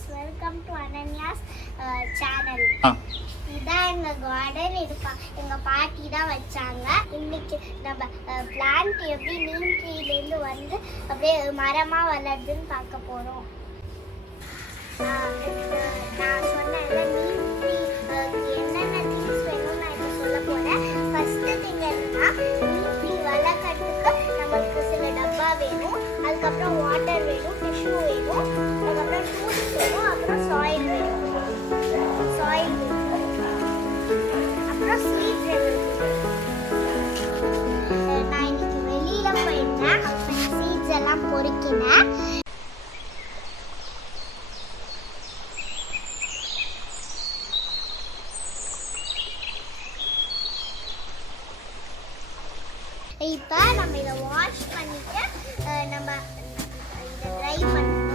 Friends, welcome to Ananya's channel. இதான் எங்கள் garden. இது எங்கள் பாட்டி தான் வச்சாங்க. இன்னைக்கு நம்ம பிளான்ட் எப்படி நீம் ட்ரீலேருந்து வந்து அப்படியே மரமாக வளருதுன்னு பார்க்க போகிறோம். நான் சொன்னேன்ல நீம் ட்ரீ என்னென்ன திங்ஸ் வேணும்னு நான் இப்போ சொல்ல போகிறேன். ஃபஸ்ட்டு திங் என்னன்னா, நீம் ட்ரீ வளர்க்கறதுக்கு நமக்கு சில டப்பா வேணும், அதுக்கப்புறம் வாட்டர் வேணும், டிஷ்யூ வேணும், அதுக்கப்புறம் டூல்ஸ் வேணும், அப்புறம் சாயில் வேணும், அப்புறம் சீட்ஸ் வேணும். நான் இன்னைக்கு வெளியில போயிருந்தேன், அப்போ சீட்ஸ் எல்லாம் பொறுக்கினேன். இப்போ நம்ம இதை வாஷ் பண்ணிட்டு நம்ம இதை ட்ரை பண்ணணும்.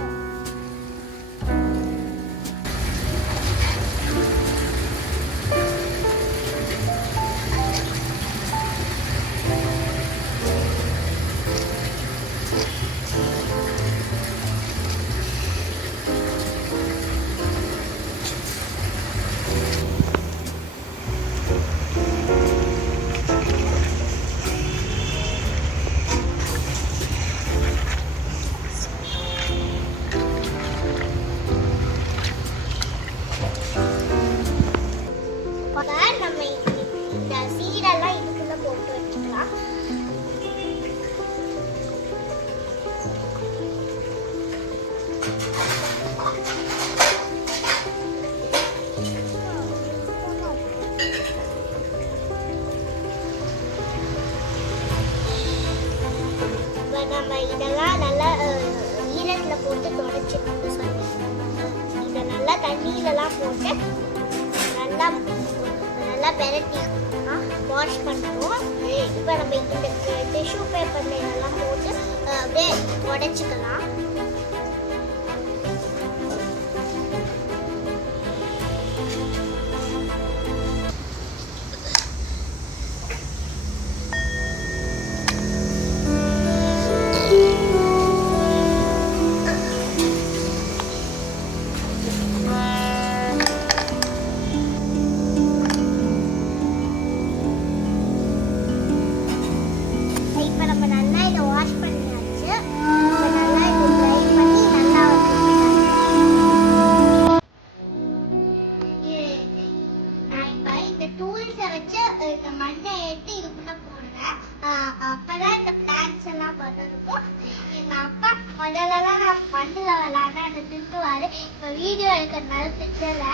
நம்ம இந்த சீடெல்லாம் இதுக்குள்ள போட்டு வச்சுக்கலாம். நம்ம இதெல்லாம் நல்லா ஈரத்தில் போட்டு தொடச்சிட்டு இதை நல்லா தண்ணியிலலாம் போட்டு நல்லா பெரட்டி வாஷ் பண்ணுவோம். இப்போ நம்ம இந்த டிஷ்யூ பேப்பரில் இதெல்லாம் போட்டு அப்படியே உடைச்சிக்கலாம். மண்ணை எடுத்து இதுக்குள்ள போடுவேன். அப்பதான் இந்த பிளான்ட்ஸ் எல்லாம் வளரும். எங்க அப்பா முதல்லலாம் நான் மண்ணுல விளையாட அதை திட்டுவாரு. இப்ப வீடியோ எடுக்கிறதுனால திட்டல.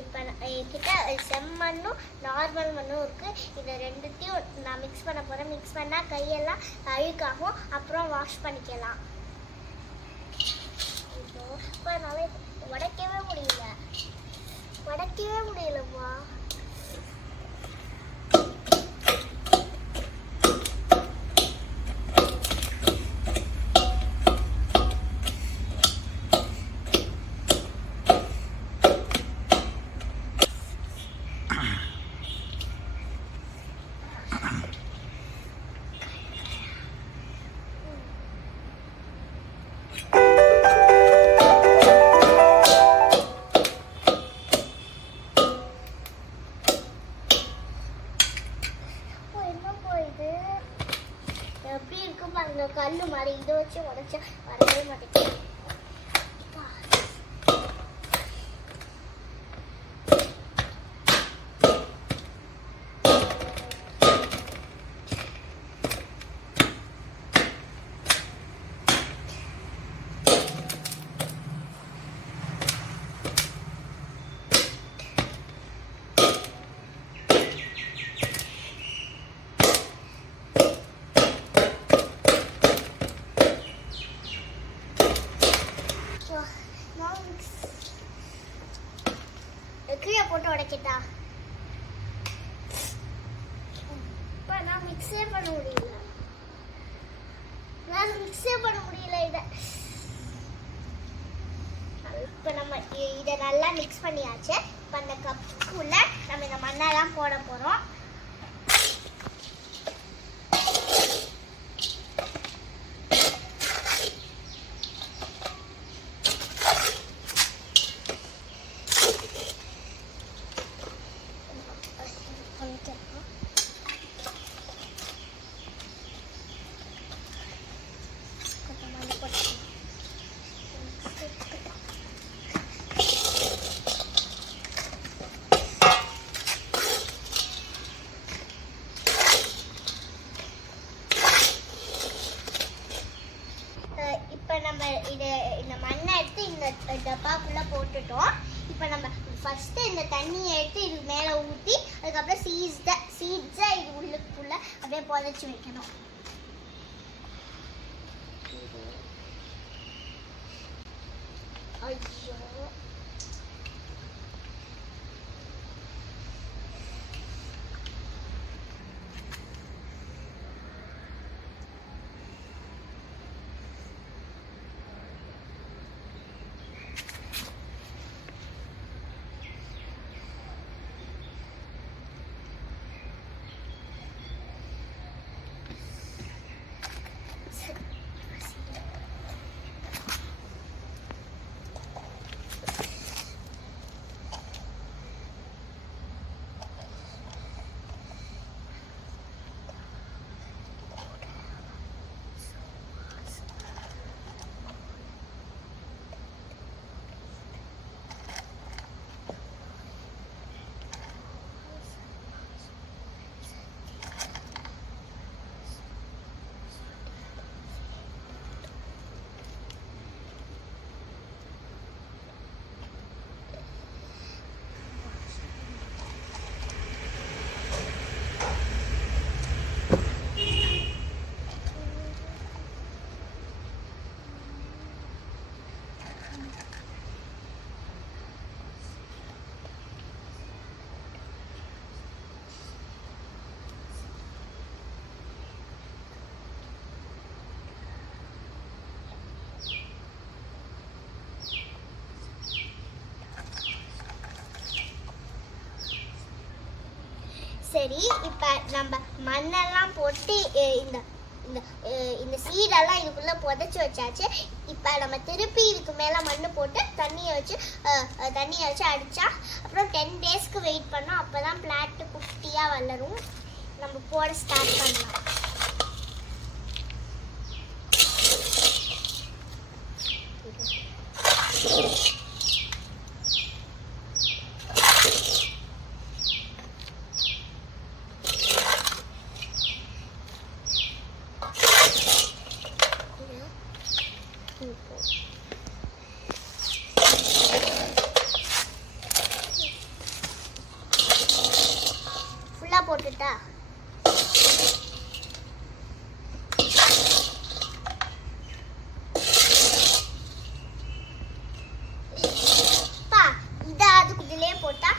இப்போ என்கிட்ட செம்மண்ணும் நார்மல் மண்ணும் இருக்குது. இதை ரெண்டுத்தையும் நான் மிக்ஸ் பண்ண போகிறேன். மிக்ஸ் பண்ணால் கையெல்லாம் அழுக்காகும், அப்புறம் வாஷ் பண்ணிக்கலாம். இப்போ என்னால் உடைக்கவே முடியலம்மா. போட்டு உடைக்கிட்டா? இப்போ நான் மிக்ஸே பண்ண முடியல. இதை இப்போ நம்ம இதை நல்லா மிக்ஸ் பண்ணியாச்சு. இப்போ அந்த கப்புக்குள்ள நம்ம இந்த மண்ணெல்லாம் போட போகிறோம். இப்போ நம்ம இந்த மண்ணை எடுத்து இந்த டப்பாக்குள்ளே போட்டுட்டோம். இப்போ நம்ம ஃபஸ்ட்டு இந்த தண்ணியை எடுத்து இது மேலே ஊற்றி அதுக்கப்புறம் சீட்ஸை இது உள்ளுக்குள்ளே அப்படியே புதைச்சி வைக்கணும். ஐயோ, சரி. இப்போ நம்ம மண்ணெல்லாம் போட்டு இந்த சீடெல்லாம் இதுக்குள்ளே புதைச்சி வச்சாச்சு. இப்போ நம்ம திருப்பி இதுக்கு மேலே மண் போட்டு தண்ணியை வச்சு அடித்தா அப்புறம் 10 டேஸ்க்கு வெயிட் பண்ணோம். அப்போ தான் பிளான்ட்டு குட்டியாக வளரும். நம்ம போட ஸ்டார்ட் பண்ணலாம். ஃபுல்லாக போட்டுட்டா? போட்டா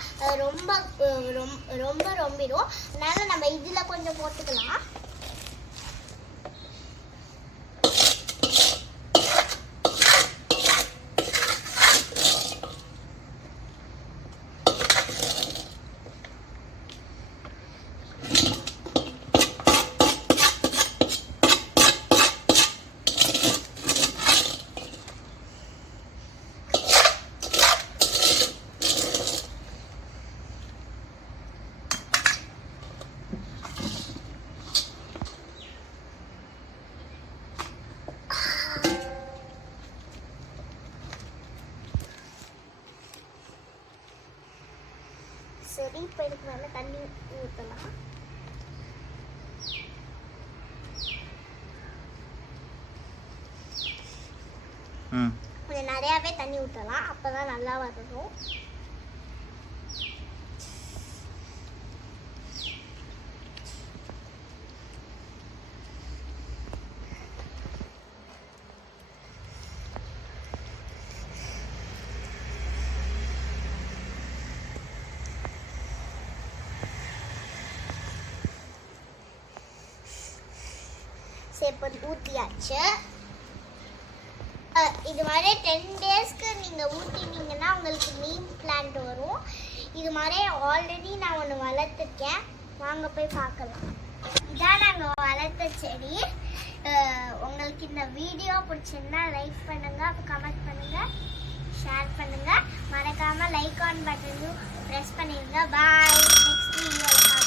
ரொம்பிடும். அதனால நம்ம இதுல கொஞ்சம் போட்டுக்கலாம். சரி, இப்போ இதுக்கு மேலே தண்ணி ஊற்றலாம். கொஞ்சம் நிறையாவே தண்ணி ஊற்றலாம், அப்போ தான் நல்லா வரணும். சேப்பு ஊற்றியாச்சு. இது மாதிரி 10 டேஸ்க்கு நீங்கள் ஊற்றினீங்கன்னா உங்களுக்கு நீம் பிளான்ட் வரும். இது மாதிரி ஆல்ரெடி நான் ஒன்று வளர்த்துருக்கேன், வாங்க போய் பார்க்கலாம். இதான் நாங்கள் வளர்த்த செடி. உங்களுக்கு இந்த வீடியோ பிடிச்சிருந்தா லைக் பண்ணுங்க, கமெண்ட் பண்ணுங்க, ஷேர் பண்ணுங்க, மறக்காம லைக் ஆன் பட்டனையும் ப்ரெஸ் பண்ணிடுங்க. பாய். நெக்ஸ்ட் வீடியோவில்